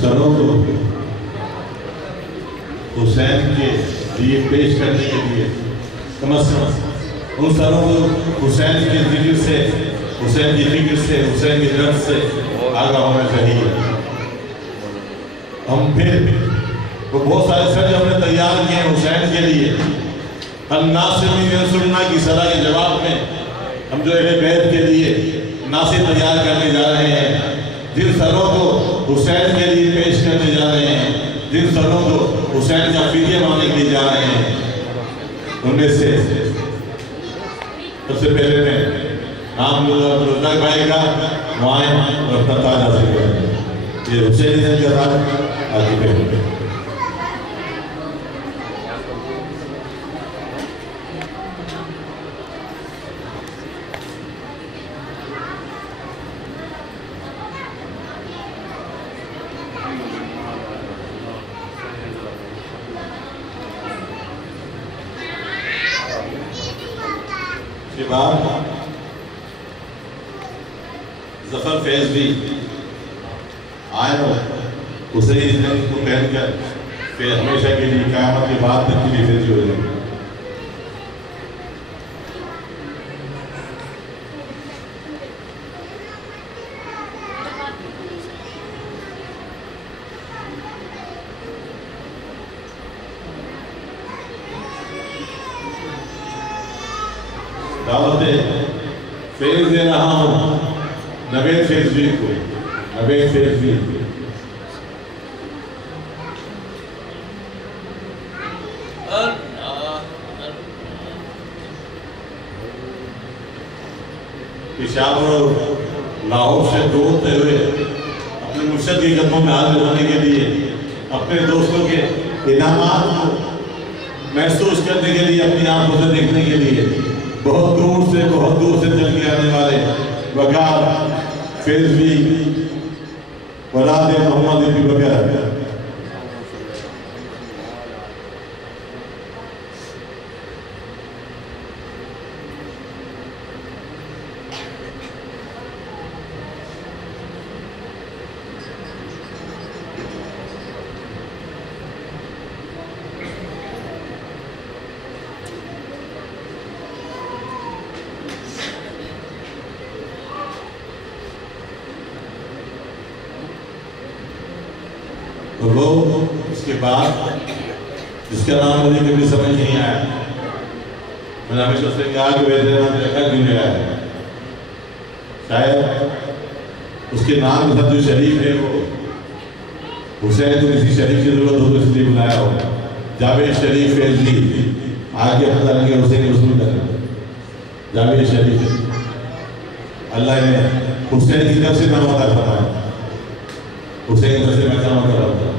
سروں کو حسین کے لیے پیش کرنے کے لیے کم از کم ان سروں کو حسین کے ذکر سے، حسین کی فکر سے، حسین کی درد سے آگاہ ہونا چاہیے. ہم پھر وہ بہت سارے سر جو ہم نے تیار کیے ہیں حسین کے لیے، الناصر من ینصرنا کی صدا کے جواب میں ہم جو اہل بیت کے لیے ناصر تیار کرنے جا رہے ہیں، جن سروں کو حسین کے لیے پیش کرنے جا رہے ہیں، جن سروں کو حسین کا فدیہ مانگنے کے لیے جا رہے ہیں، ان میں سے سب سے پہلے میں نام رزاق بھائی کا معائن اور اپنا تاج حاصل کریں. یہ حسین حسین کا تاج آگے پہ کے بعد ظفر فیض بھی آئے ہو اسے اس نے اس کو پہن کر پھر ہمیشہ کے لیے قیامت کے بعد تک کے لیے فیضی ہو جائے. دعوت فیض دے رہا ہوں نوید فیضوی کو، نوید فیضوی. پشاور اور لاہور سے دوڑتے ہوئے اپنے مرشد کے قدموں میں حاضر ہونے کے لیے، اپنے دوستوں کے انعامات کو محسوس کرنے کے لیے، اپنی آنکھوں سے دیکھنے کے لیے بہت دور سے چل کے آنے والے وقار فیضوی اولاد محمد ابی بکر اور وہ اس کے بعد جس کا نام مجھے کبھی سمجھ نہیں آیا، میں نے ہمیشہ اس نے کہا کہ ویسے نام رکھا کیوں نہیں آیا. شاید اس کے نام کے ساتھ جو شریف ہے وہ حسین کو کسی شریف کی ضرورت ہو تو اس لیے بلایا ہو. جاوید شریف فیضوی آگے پتہ لگے حسین رسول کا جاوید شریف، اللہ نے حسین کی طرف سے نام عطا فرمایا، حسین کی طرف سے میں کام کر رہا تھا.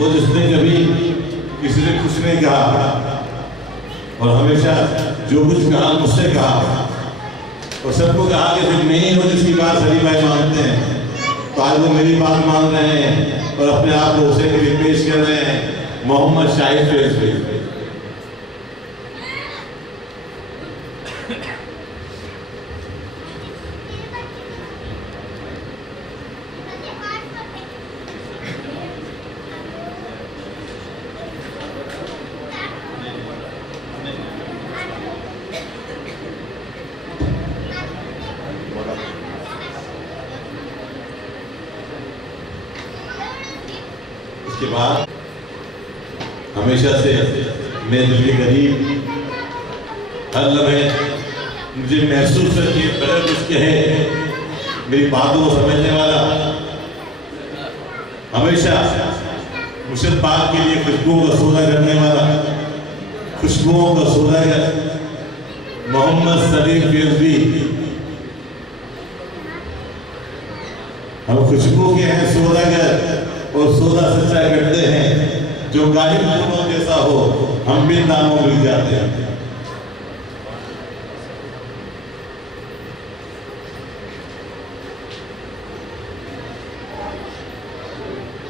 وہ جس نے کبھی کسی سے کچھ نہیں کہا اور ہمیشہ جو کچھ کہا مجھ سے کہا اور سب کو کہا کہ صرف میں ہی ہوں جس کی بات سلیم بھائی مانتے ہیں، تو آج وہ میری بات مان رہے ہیں اور اپنے آپ کو حسین کے لیے پیش کر رہے ہیں محمد شاہد فیض بھائی۔ اس کے بعد ہمیشہ سے میرے دل کے قریب ہر لمحے مجھے محسوس ہے کہ بغیر کچھ کہے میری باتوں کو سمجھنے والا، ہمیشہ مرشد پاک کے لیے خوشبوؤں کا سودا کرنے والا، خوشبوؤں کا سوداگر محمد سلیم فیض۔ ہم خوشبو کے ہیں سوداگر اور سودا سچا کرتے ہیں، جو غالب پھولوں جیسا ہو ہم بھی داموں مل جاتے ہیں۔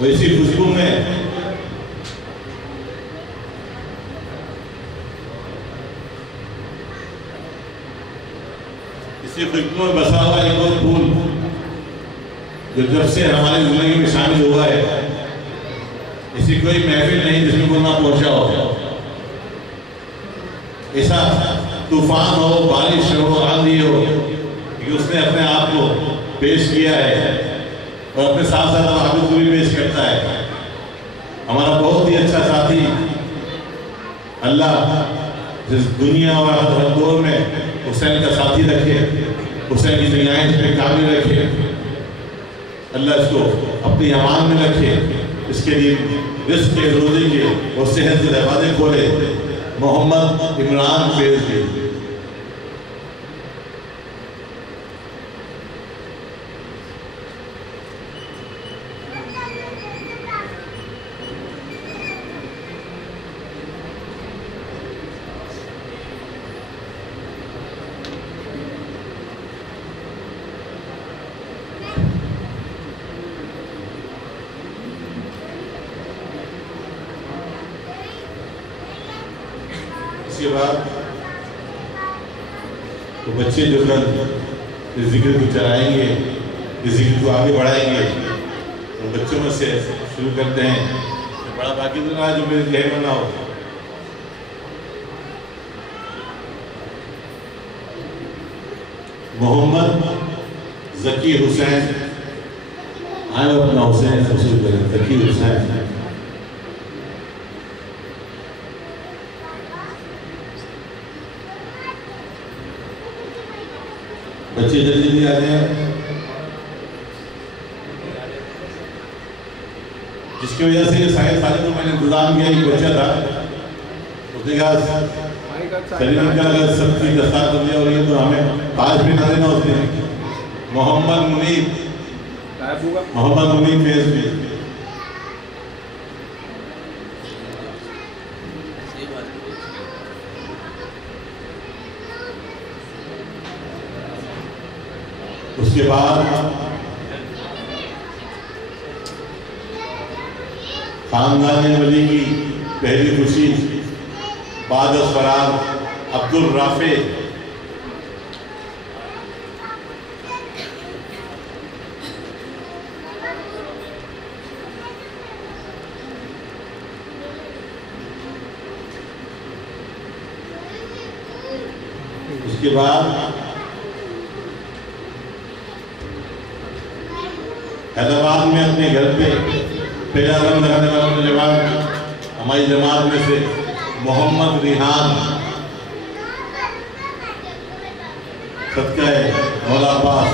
وہ اسی خوشبو میں بسا ہوا ایک اور پھول جو جب سے ہماری زندگی میں شامل ہوا ہے، ایسی کوئی محفل نہیں جس میں وہ نہ پہنچا ہو۔ ایسا طوفان ہو، بارش ہو، آندھی ہو کہ اس نے اپنے آپ کو پیش کیا ہے اور اپنے ساتھ ساتھ محبوب کو بھی پیش کرتا ہے۔ ہمارا بہت ہی اچھا ساتھی، اللہ جس دنیا اور ہر دور میں حسین کا ساتھی رکھے، حسین کی نگاہیں پہ قابل رکھے، اللہ اس کو اپنی امان میں رکھے، اس کے لیے رزق کے، روزی کے اور صحت کے دروازے کھولے۔ محمد عمران فیض جی۔ اس کے بعد تو بچے جو کل اس ذکر کو چلائیں گے، اس ذکر کو آگے بڑھائیں گے، ان بچوں میں سے شروع کرتے ہیں۔ بڑا باقی تو نہ جو میرے ذہن میں نہ ہو۔ محمد ذکی حسین، آئے اپنا حسین سے شروع کریں۔ ذکی حسین بچے جلدی جلدی آتے ہیں، جس کی وجہ سے ساحل خالد کو میں نے انتظام کیا۔ ایک بچہ تھا، اس نے کہا سلیم کا اگر سب کی دستار بن دیا اور یہ تو ہمیں تاج بھی نہ دینا۔ اس نے محمد منیب فیض بھی۔ اس کے بعد خاندان ولی کی پہلی خوشی بعد از فرار عبدالرافع۔ اس کے بعد حیدرآباد میں اپنے گھر پہ پہلا رنگ لگانے والا نوجوان ہماری جماعت میں سے محمد ریحان، صدقہ مولا عباس۔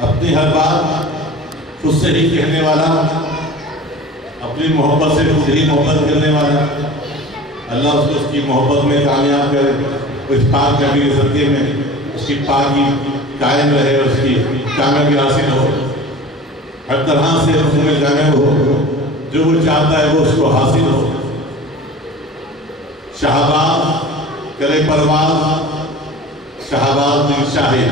اپنی ہر بات خود سے ہی کہنے والا، اپنی محبت سے خود ہی محبت کرنے والا، اللہ اس کی محبت میں کامیاب کرے، اس پاک نبی کے صدقے میں اس کی پاکی قائم رہے، اس کی کامیابی حاصل ہو، ہر طرح سے مفہوم جانب ہو، جو وہ چاہتا ہے وہ اس کو حاصل ہو۔ شہباز کرے پرواز، شہباز دل شاہی۔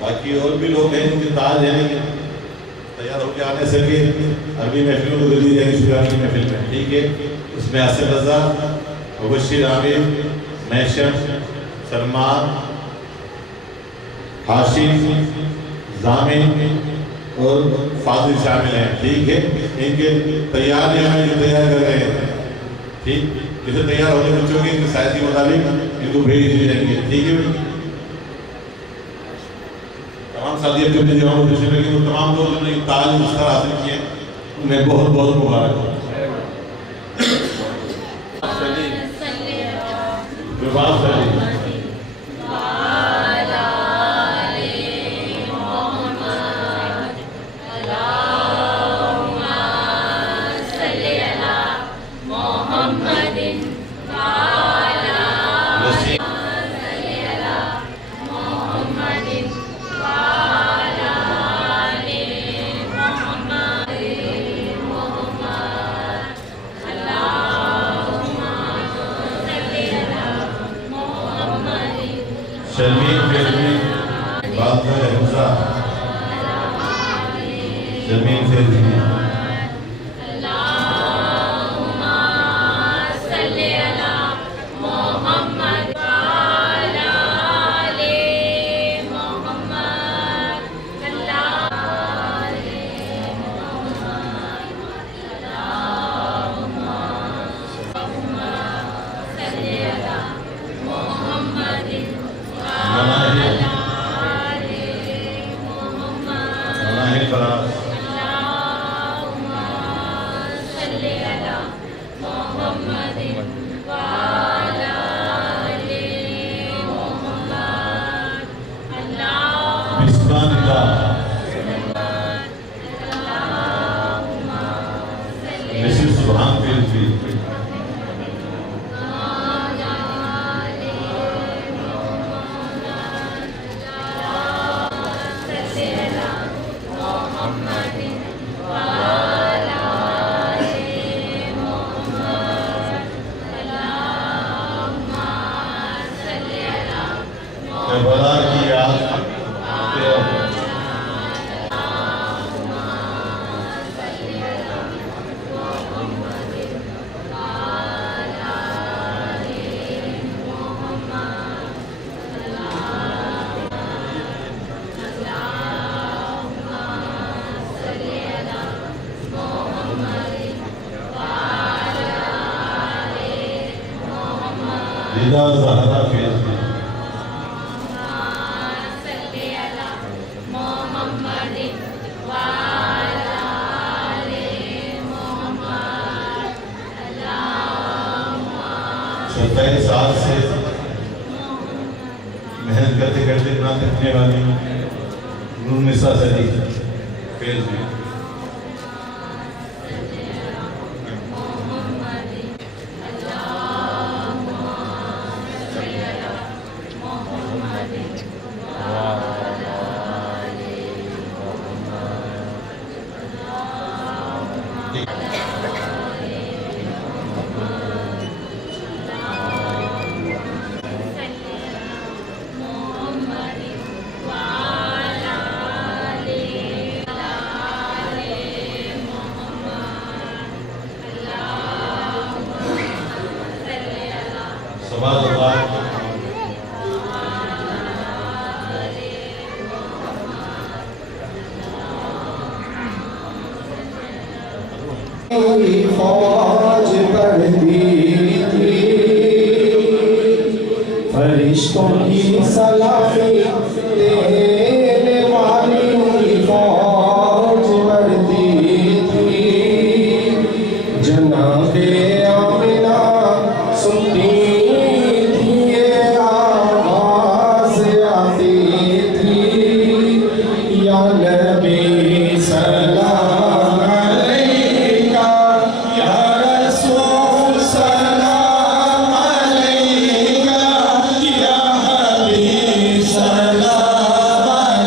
باقی اور بھی لوگ ہیں جو تاج ہیں تیار ہو کے آنے سکے، عربی محفلوں کو دلی جائے گی، شکرانی محفل میں، ٹھیک ہے؟ اس میں آصف رضا، مبشر عامر، نیشم، سلمان، ہاشم، زامن اور فاضل شامل ہیں، ٹھیک ہے؟ ان کے تیار ہیں جو تیار کر رہے ہیں، ٹھیک؟ جسے تیار ہونے بچوں کے سائز کے مطابق ان کو بھیج دی جائیں گے، ٹھیک ہے؟ تمام ساتھی جو اپنے جوانوں کو تشریف لگے، وہ تمام لوگ جنہوں نے تاج مستر حاصل کیے انہیں بہت بہت مبارک ہو۔ شرمین فیضی بادشاہ حمزہ، شرمین فیضی زہرا فیضی ستائیس سال سے محنت کرتے کرتے اتنا تھکنے والی نور نساء صدی فیضی فوج بڑھتی تھی، فرشتوں کی سلامی دینے والی فوج بڑھتی تھی، جناب آمنہ سنتی تھی یہ آواز آتی تھی، یا نبی سلام علیکہ، یا رسول سلام علیکہ، یا حبیب سلام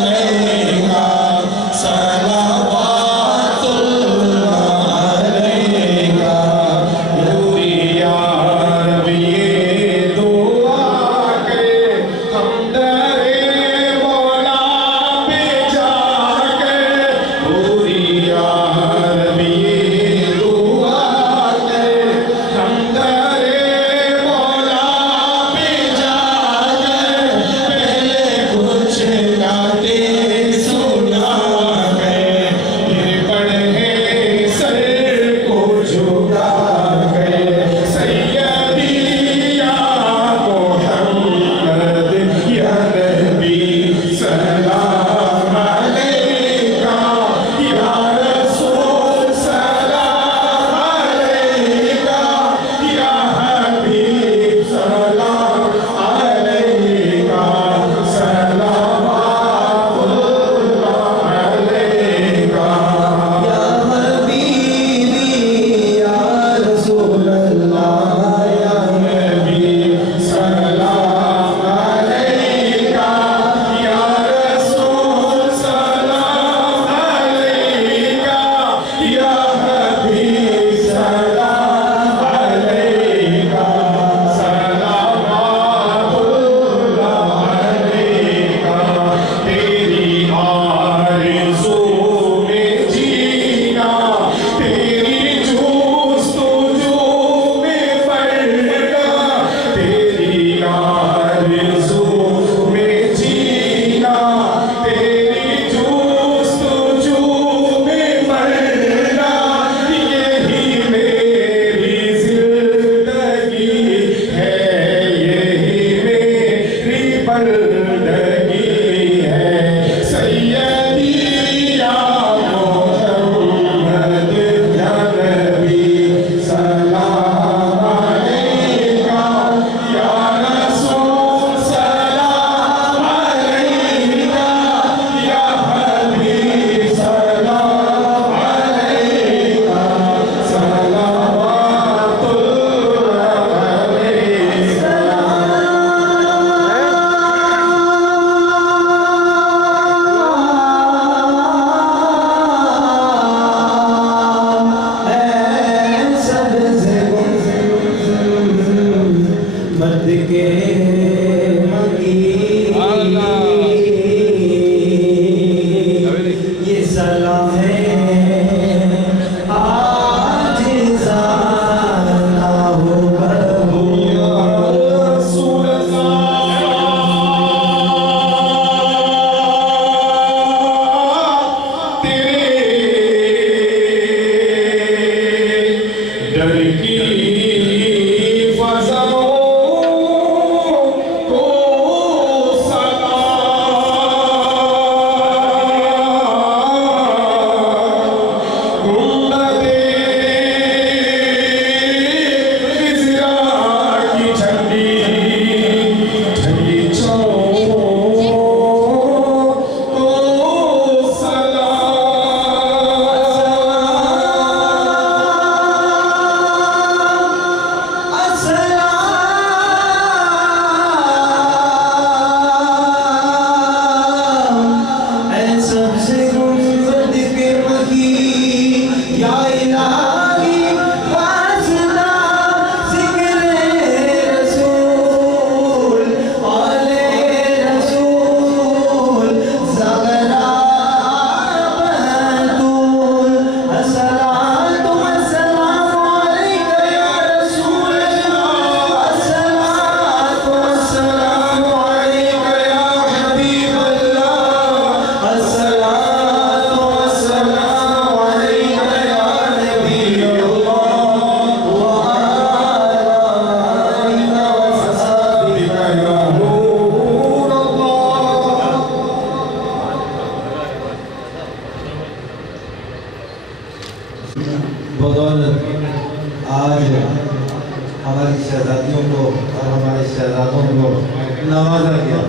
نوازا گیا،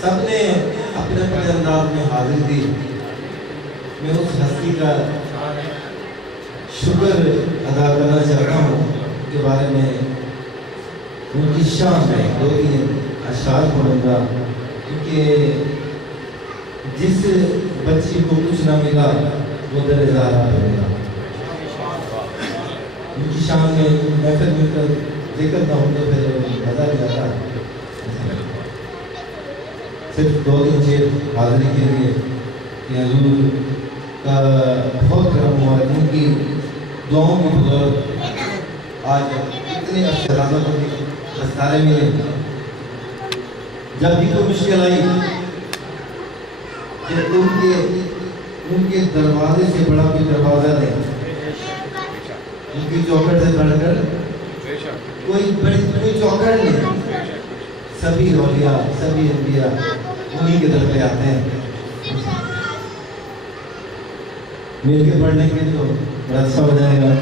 سب نے اپنے اپنے انداز میں حاضر دی۔ میں اس ہستی کا شکر ادا کرنا چاہتا ہوں کے بارے میں ان کی شان میں دو تین اشعار پڑھوں گا، کیونکہ جس بچی کو کچھ نہ ملا وہ در زہرا پڑے گا۔ ان کی شان میں محفل میں کر ذکر نہ ہوں تو پھر مزہ نہیں آتا۔ صرف دو تین شعر حاضری کے لیے کہ حضور کا بہت کرم ہوا ہے، ان کی دعاؤں کی بدولت آج اتنے افسرانوں کو دستارے ملے۔ جب بھی کوئی مشکل آئی کہ ان کے دروازے سے بڑا کوئی دروازہ نہیں، ان کی چوکھٹ سے بڑھ کر کوئی چوکھٹ نہیں۔ سبھی اولیاء سبھی انبیاء انہی کے در پہ آتے ہیں۔ مل کے پڑھنے کے تو بڑا اچھا ہو جائے گا۔